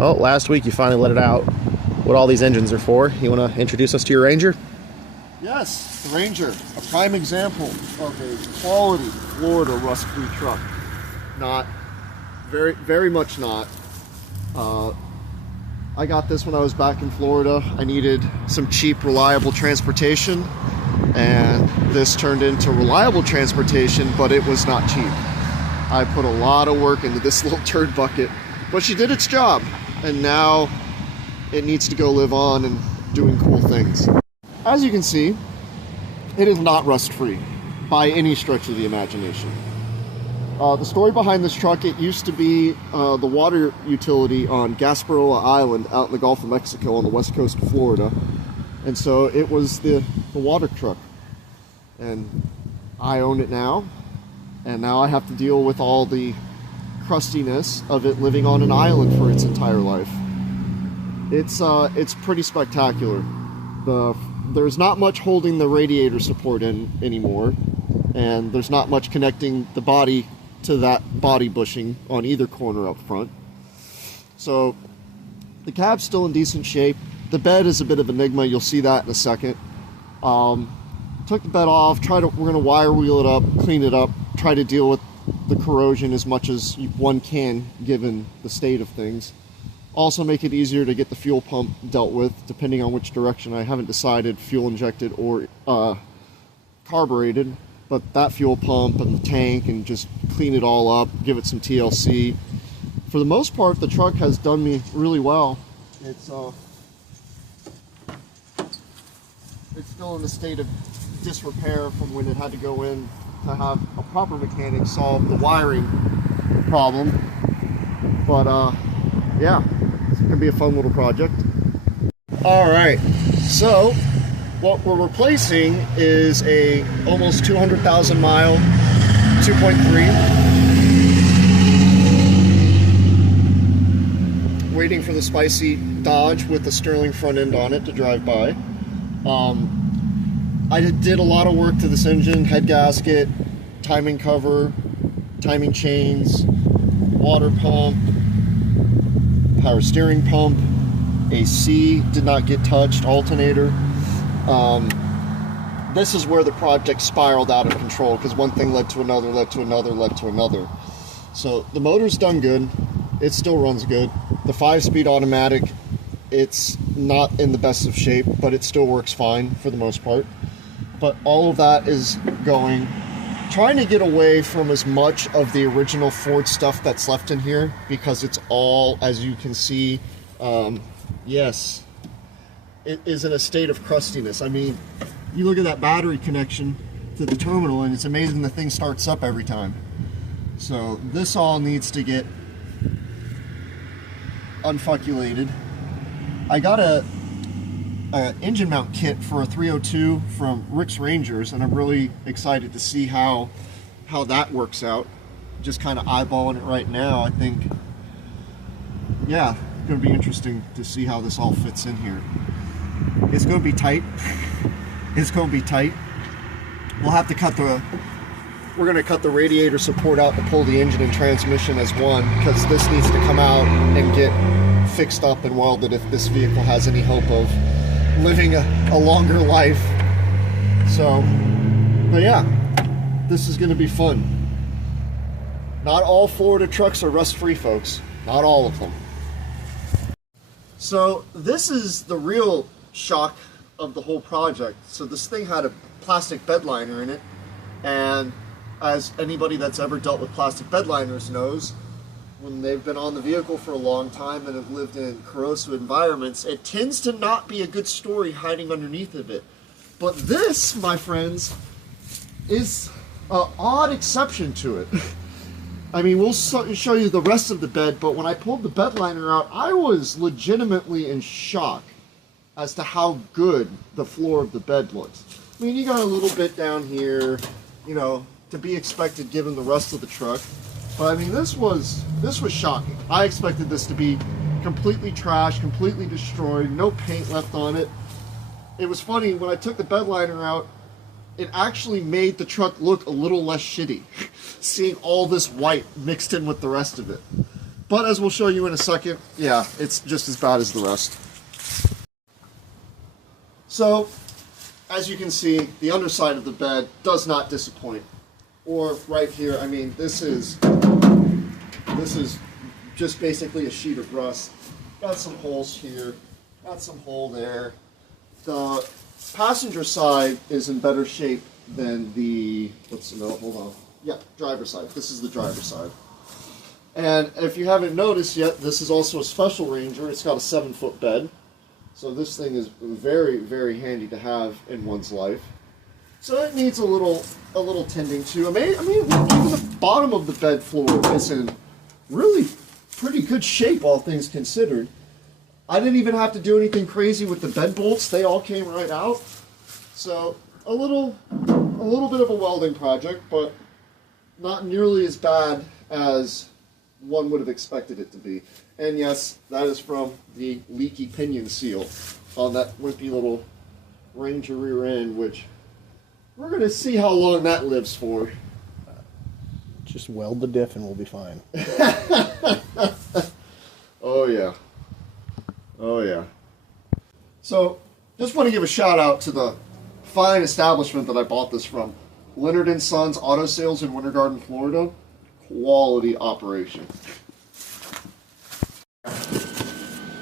Well, last week you finally let it out what all these engines are for. You want to introduce us to your Ranger? Yes, the Ranger, a prime example of a quality Florida rust-free truck. Not, very much not. I got this when I was back in Florida. I needed some cheap, reliable transportation, and this turned into reliable transportation, but it was not cheap. I put a lot of work into this little turd bucket, but she did its job, and now it needs to go live on and doing cool things. As you can see, it is not rust-free by any stretch of the imagination. The story behind this truck, it used to be the water utility on Gasparola Island out in the Gulf of Mexico on the west coast of Florida. And so it was the water truck. And I own it now. And now I have to deal with all the crustiness of it living on an island for its entire life. It's pretty spectacular. There's not much holding the radiator support in anymore. And there's not much connecting the body to that body bushing on either corner up front. So the cab's still in decent shape. The bed is a bit of an enigma. You'll see that in a second. Took the bed off. We're going to wire wheel it up, clean it up, try to deal with the corrosion as much as one can given the state of things. Also make it easier to get the fuel pump dealt with depending on which direction. I haven't decided, fuel injected or carbureted. But that fuel pump and the tank, and just clean it all up, give it some TLC. For the most part, the truck has done me really well. It's still in a state of disrepair from when it had to go in to have a proper mechanic solve the wiring problem. But yeah, it's gonna be a fun little project. All right, so what we're replacing is a almost 200,000 mile 2.3. Waiting for the spicy Dodge with the Sterling front end on it to drive by. I did a lot of work to this engine: head gasket, timing cover, timing chains, water pump, power steering pump, AC did not get touched, alternator. This is where the project spiraled out of control because one thing led to another, led to another, led to another. So the motor's done good. It still runs good. The 5-speed automatic, it's not in the best of shape, but it still works fine for the most part. But all of that is trying to get away from as much of the original Ford stuff that's left in here, because it's all, as you can see, yes, it is in a state of crustiness. I mean, you look at that battery connection to the terminal and it's amazing the thing starts up every time. So this all needs to get unfuckulated. I got a engine mount kit for a 302 from Rick's Rangers, and I'm really excited to see how that works out. Just kind of eyeballing it right now. I think, yeah, it's going to be interesting to see how this all fits in here. It's going to be tight. It's going to be tight. We'll have to we're going to cut the radiator support out to pull the engine and transmission as one, because this needs to come out and get fixed up and welded if this vehicle has any hope of living a longer life. So, but yeah, this is going to be fun. Not all Florida trucks are rust-free, folks. Not all of them. So this is the real shock of the whole project. So this thing had a plastic bed liner in it, and as anybody that's ever dealt with plastic bed liners knows, when they've been on the vehicle for a long time and have lived in corrosive environments, it tends to not be a good story hiding underneath of it. But this, my friends, is an odd exception to it. I mean, we'll show you the rest of the bed, but when I pulled the bed liner out, I was legitimately in shock as to how good the floor of the bed looks. I mean, you got a little bit down here, you know, to be expected given the rest of the truck. But I mean, this was shocking. I expected this to be completely trashed, completely destroyed, no paint left on it. It was funny, when I took the bed liner out, it actually made the truck look a little less shitty, seeing all this white mixed in with the rest of it. But as we'll show you in a second, yeah, it's just as bad as the rest. So, as you can see, the underside of the bed does not disappoint. Or right here, I mean, this is just basically a sheet of rust. Got some holes here, got some hole there. The passenger side is in better shape than the, hold on. Yeah, driver's side. This is the driver's side. And if you haven't noticed yet, this is also a special Ranger. It's got a 7-foot bed. So this thing is very, very handy to have in one's life. So it needs a little tending to. I mean, even the bottom of the bed floor is in really pretty good shape, all things considered. I didn't even have to do anything crazy with the bed bolts. They all came right out. So a little bit of a welding project, but not nearly as bad as one would have expected it to be. And yes, that is from the leaky pinion seal on that wimpy little Ranger rear end, which we're going to see how long that lives for. Just weld the diff and we'll be fine. Oh yeah. Oh yeah. So, just want to give a shout out to the fine establishment that I bought this from. Leonard & Sons Auto Sales in Winter Garden, Florida. Quality operation.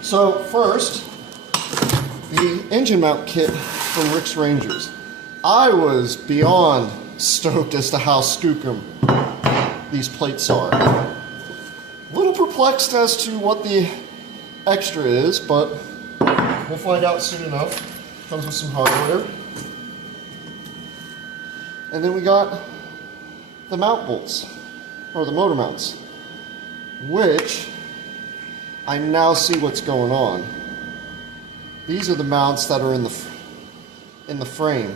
So first, the engine mount kit from Rick's Rangers. I was beyond stoked as to how skookum these plates are. A little perplexed as to what the extra is, but we'll find out soon enough. Comes with some hardware. And then we got the mount bolts, or the motor mounts, which I now see what's going on. These are the mounts that are in the frame.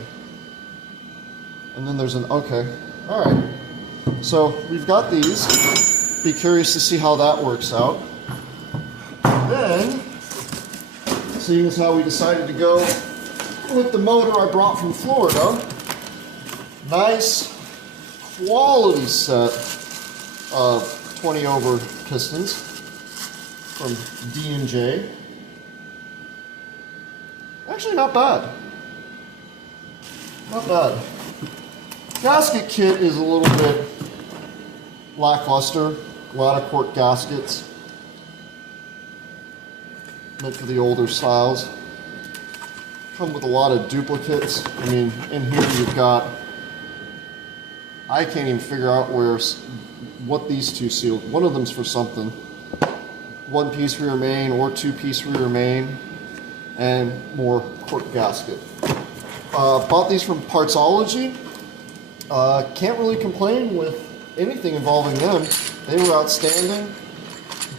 And then there's okay, all right. So we've got these. Be curious to see how that works out. Then, seeing as how we decided to go with the motor I brought from Florida, nice quality set of 20 over pistons from D&J. Actually, not bad. Not bad. Gasket kit is a little bit lackluster. Gladacort gaskets. Meant for the older styles. Come with a lot of duplicates. I mean, in here you've got, I can't even figure out what these two sealed. One of them's for something. 1-piece rear main or 2-piece rear main, and more cork gasket. Bought these from Partsology. Can't really complain with anything involving them. They were outstanding.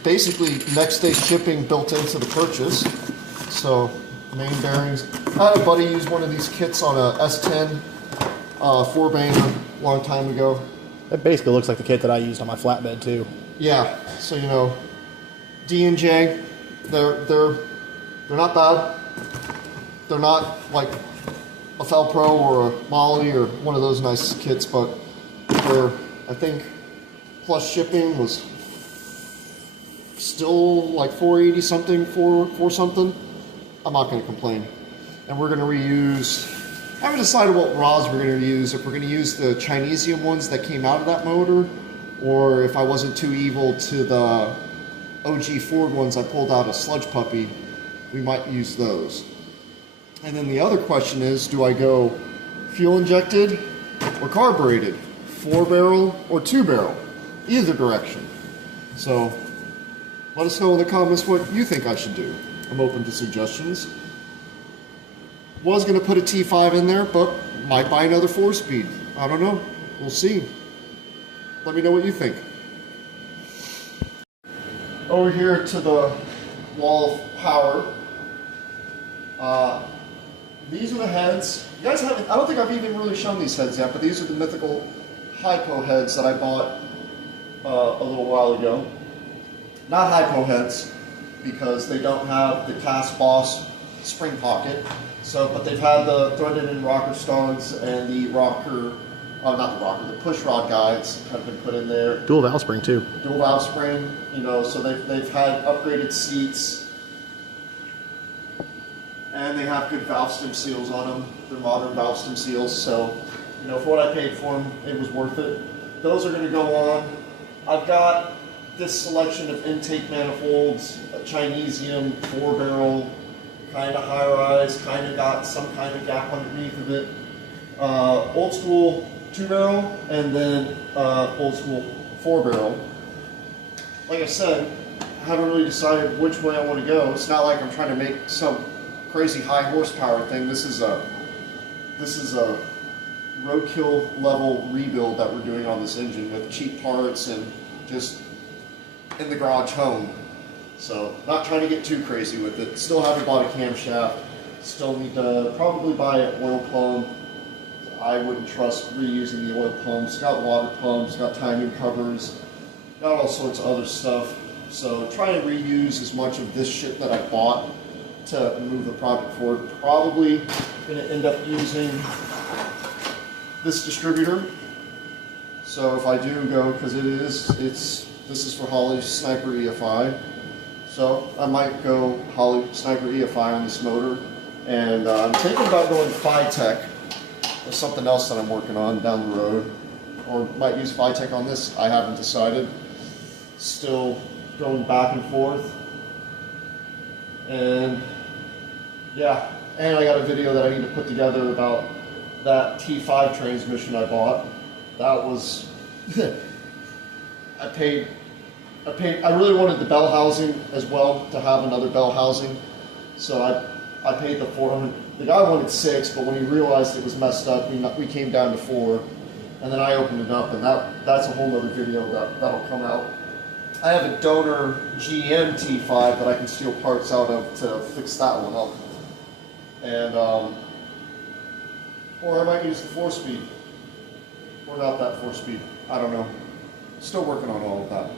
Basically, next day shipping built into the purchase. So, main bearings. I had a buddy use one of these kits on a S10 4-banger a long time ago. That basically looks like the kit that I used on my flatbed too. Yeah, so you know, D&J, they're not bad. They're not like a Felpro or a Molly or one of those nice kits, but they're, I think, plus shipping was still like $480 something for something. I'm not going to complain. And we're going to reuse, I haven't decided what rods we're going to use, if we're going to use the Chinesium ones that came out of that motor, or if I wasn't too evil to the OG Ford ones I pulled out of Sludge Puppy, we might use those. And then the other question is, do I go fuel injected or carbureted? 4-barrel or 2-barrel? Either direction. So let us know in the comments what you think I should do. I'm open to suggestions. Was going to put a T5 in there, but might buy another 4-speed. I don't know. We'll see. Let me know what you think. Over here to the wall of power. These are the heads. You guys haven't, I don't think I've even really shown these heads yet, but these are the mythical Hypo heads that I bought a little while ago. Not Hypo heads, because they don't have the Cast Boss spring pocket. So, but they've had the threaded in rocker studs and the rocker oh, not the rocker, the push rod guides have been put in there. Dual valve spring too. Dual valve spring, so they've had upgraded seats, and they have good valve stem seals on them. They're modern valve stem seals, so for what I paid for them, it was worth it. Those are going to go on. I've got this selection of intake manifolds, a Chinesium 4-barrel, kind of high-rise, kind of got some kind of gap underneath of it. Old school 2-barrel, and then old school 4-barrel. Like I said, I haven't really decided which way I want to go. It's not like I'm trying to make some crazy high horsepower thing. This is a roadkill level rebuild that we're doing on this engine with cheap parts and just in the garage home. So not trying to get too crazy with it. Still haven't bought a camshaft. Still need to probably buy an oil pump. I wouldn't trust reusing the oil pumps. Got water pumps, got timing covers, got all sorts of other stuff. So trying to reuse as much of this shit that I bought to move the project forward. Probably going to end up using this distributor. So if I do go, because this is for Holley Sniper EFI. So I might go Holley Sniper EFI on this motor. And I'm thinking about going Phytech with something else that I'm working on down the road. Or might use Phytech on this, I haven't decided. Still going back and forth. And yeah, and I got a video that I need to put together about that T5 transmission I bought. That was, I really wanted the bell housing as well, to have another bell housing. So I paid the $400. The guy wanted 6, but when he realized it was messed up, we came down to 4. And then I opened it up, and that's a whole other video that'll come out. I have a donor GM T5 that I can steal parts out of to fix that one up. And, or I might use the 4-speed. Or not that 4-speed. I don't know. Still working on all of that.